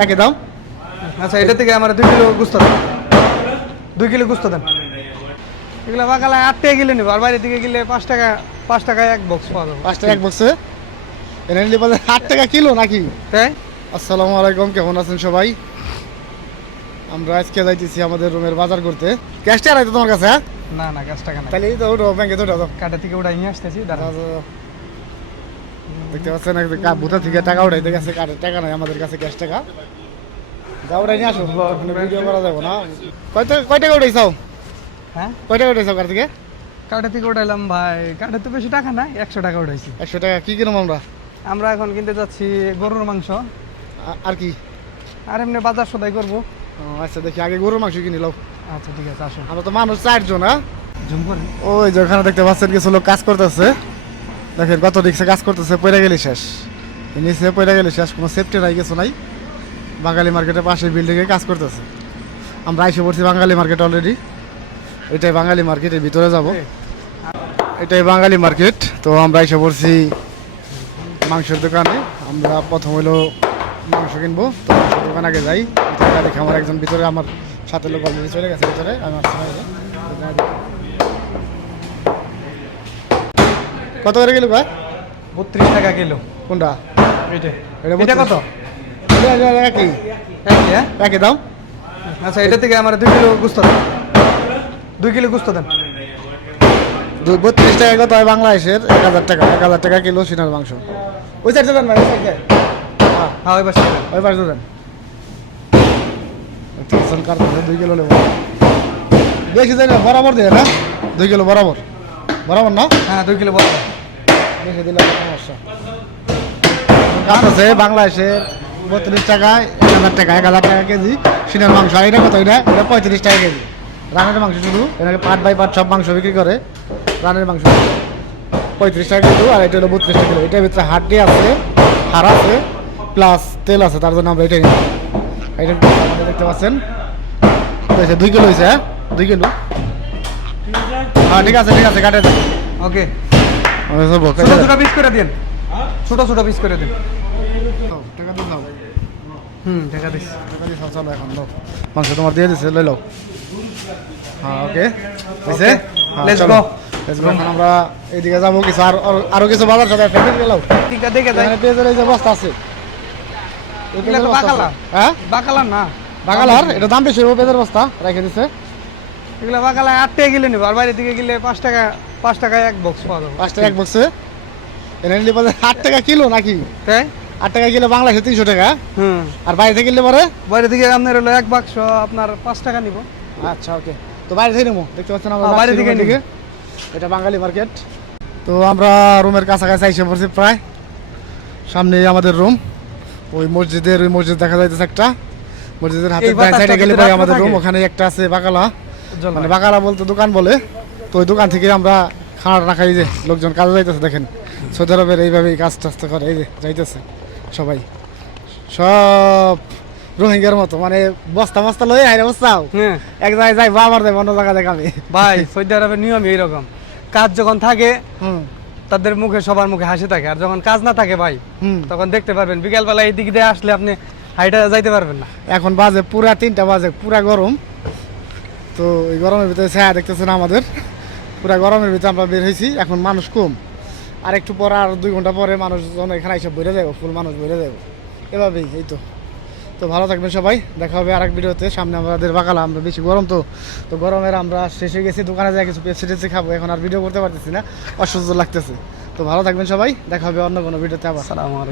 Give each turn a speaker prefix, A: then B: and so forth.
A: একই দাম
B: আচ্ছা এটা থেকে আমার দুই কিলো গুস্ত দেন। দুই কিলো গুস্ত দেন। এগুলো বাকালায় আট টাকা কিলো নেব আর বাইরে থেকে গেলে পাঁচ টাকা পাঁচ টাকায় এক বক্স পাওয়া যাবে।
A: পাঁচ টাকা এক বক্সে এনে নিলে বলে আট টাকা কিলো নাকি?
B: তাই?
A: আসসালামু আলাইকুম কেমন আছেন সবাই? আমরা আজকে যাইতেছি আমাদের রুমের বাজার করতে। ক্যাশটা আর তোমার কাছে হ্যাঁ?
B: না না গাছ টাকা না
A: তাহলে এই তো ব্যাংকে তো
B: কাটা থেকে ওটা নিয়ে আসতেছি দাঁড়া
A: দেখতে পাচ্ছেন ভুতা থেকে টাকা উঠাইতে গেছে কার- টাকা নাই আমাদের কাছে ক্যাশ টাকা। যা উঠাই নিয়ে আসো ভিডিও করা যাব না। কয় কয় টাকা উঠাইছাও
B: হ্যাঁ?
A: কয় টাকা উঠাইছাও কার থেকে?
B: কাটা থেকে উঠাইলাম ভাই কাটা তো বেশি টাকা না একশো টাকা উঠাইছি।
A: একশো টাকা কি কিনবো আমরা?
B: আমরা এখন কিনতে যাচ্ছি গরুর মাংস।
A: আর কি?
B: আর এমনি বাজার সদাই করব।
A: আচ্ছা দেখি আগে গরুর মাংস কিনে লাও।
B: আচ্ছা ঠিক আছে আসুন।
A: আমরা তো মানুষ চারজন হ্যাঁ?
B: করে
A: ওই যে ওখানে দেখতে পাচ্ছেন কিছু লোক কাজ করতেছে। দেখেন কত রিক্সে কাজ করতেছে পয়লা গেলে শেষ। নিচে পয়লা গেলে শেষ, কোনো সেফটি নাই, কিছু নাই। বাঙালি মার্কেটের পাশে বিল্ডিংয়ে কাজ করতেছে। আমরা এসে পড়ছি বাঙালি মার্কেট অলরেডি এটাই বাঙালি মার্কেটের ভিতরে যাব। এটাই বাঙালি মার্কেট তো আমরা এসে পড়ছি মাংসের দোকানে। আমরা প্রথম হলো মাংস কিনবো, তো দোকান আগে যাই। দেখে আমার একজন ভিতরে, আমার সাথে লোক অলরেডি চলে গেছে ভিতরে আমার সঙ্গে তো যাই দেখি। কত করে কিলো ভাই?
B: বত্রিশ টাকা কিলো।
A: কোনটা?
B: এটা
A: এটা
B: কত?
A: 32 এটা- এটা- এটা একই।
B: একই হ্যাঁ?
A: একই দাম?
B: আচ্ছা এটা থেকে আমার দুই কিলো গুস্ত দেন। দুই কিলো গুস্ত দেন।
A: বত্রিশ টাকা কত হয় বাংলাদেশের? এক হাজার টাকা। এক হাজার টাকা কিলো সিনার মাংস। ওই সাইডে দেন ভাই ওই সাইডে। হ্যাঁ
B: হ্যাঁ ওই পাশে দেন।
A: ওই পাশে দেন। দুই কিলো নেব? বেশি দেয় না বরাবর দেয় না দুই কিলো বরাবর। বরাবর না?
B: হ্যাঁ দুই কিলো বড়
A: বেশি দিলে সমস্যা কাজ আছে বাংলাদেশের বত্রিশ টাকায় এক হাজার টাকা, এক হাজার টাকা কেজি। সিনার মাংস, আর এটা কত এটা? এটা পঁয়ত্রিশ টাকা কেজি। রানের মাংস শুধু, এটাকে পাট বাই পাট সব মাংস বিক্রি করে, রানের মাংস পঁয়ত্রিশ টাকা কিলো আর এটা হলো বত্রিশ টাকা কিলো এটার ভিতরে হাড্ডি আছে, হাড় আছে প্লাস তেল আছে, তার জন্য আমরা এটাই এটা দেখতে পাচ্ছেন। হয়েছে দুই কিলো হয়েছে হ্যাঁ? দুই কিলো। হ্যাঁ ঠিক আছে ঠিক আছে, কাটে
B: ওকে ছোট ছোট পিস করে দিন ছোট ছোট পিস করে দিন।
A: টাকা দিয়ে দাও।
B: হুম টাকা দিস।
A: টাকা দিয়ে চলো এখন দাও। মাংস তোমার দিয়ে দিছে লই লও। হ্যাঁ ওকে। লেটস গো আমরা এইদিকে যাব কিছু আর আর- আরও কিছু বাজার সাথে ফেলে গেলাও
B: ঠিক আছে দেখে যাই।
A: এখানে পেঁয়াজের এই যে বস্তা আছে।
B: তো বাকালা।
A: হ্যাঁ?
B: বাকালা না।
A: বাগালার? এটা দাম বেশি হবে পেঁয়াজের বস্তা রেখে দিছে।
B: এগুলো বাকালায় আট টাকা কিলো নেব আর বাইরে থেকে গেলে পাঁচ টাকা পাঁচ টাকায় এক বক্স পাওয়া যাবে।
A: পাঁচ টাকা এক বক্সে এনে আট টাকা কিলো নাকি?
B: তাই?
A: আট টাকা কিলো বাংলাদেশে তিনশো টাকা?
B: হুম।
A: আর বাইরে থেকে কিনলে পরে?
B: বাইরে থেকে আপনার হলো এক বাক্স আপনার পাঁচ টাকা নিব।
A: আচ্ছা ওকে তো বাইরে থেকে নেব? দেখতে পাচ্ছেন আমরা
B: হ্যাঁ, বাইরে থেকে
A: দিকে। এটা বাঙালি মার্কেট তো আমরা রুমের কাছাকাছি এসে পড়ছি প্রায়। সামনে আমাদের রুম ওই মসজিদের ওই মসজিদ দেখা যাইতেছে একটা। মসজিদের হাতে গেলে পরে আমাদের রুম ওখানে একটা আছে বাকালা। মানে বাকালা বলতে দোকান বলে। তো ওই দোকান থেকে আমরা খানাটা না খাই যে লোকজন কাজে যাইতেছে দেখেন। সৌদি আরবের এইভাবেই কাজ টাজ করে এই যে যাইতেছে সবাই। সব রোহিঙ্গার মতো মানে বস্তা বস্তা লয়ে হাইরে বস্তাও
B: হ্যাঁ।
A: এক জায়গায় যাই আবার যাই অন্য জায়গায় দেখাবে।
B: ভাই সৌদি আরবের নিয়ম এইরকম। কাজ যখন থাকে
A: হুম।
B: তাদের মুখে সবার মুখে হাসি থাকে। আর যখন কাজ না থাকে ভাই
A: হুম।
B: তখন দেখতে পারবেন বিকালবেলা এই দিক দিয়ে আসলে আপনি হাইটা যাইতে পারবেন না।
A: এখন বাজে পুরা তিনটা বাজে পুরা গরম। তো এই গরমের ভিতরে ছায়া দেখতেছেন আমাদের। পুরা গরমের ভিতরে আমরা বের হয়েছি, এখন মানুষ কম। আর একটু পরে আর দুই ঘণ্টা পরে মানুষজন এখানে এসে বেড়ে যাব ফুল মানুষ বেড়ে যাব এভাবেই, এই তো। তো ভালো থাকবেন সবাই, দেখা হবে আরেক ভিডিওতে। সামনে আমাদের বাকালা আমরা বেশি গরম তো। তো গরমের আমরা শেষে গেছি, দোকানে যাই, কিছু পেপসি টেপসি খাব। এখন আর ভিডিও করতে পারতেছি না, অসহ্য লাগতেছে। তো ভালো থাকবেন সবাই, দেখা হবে অন্য কোনো ভিডিওতে আবার।
B: আসসালামু আলাইকুম।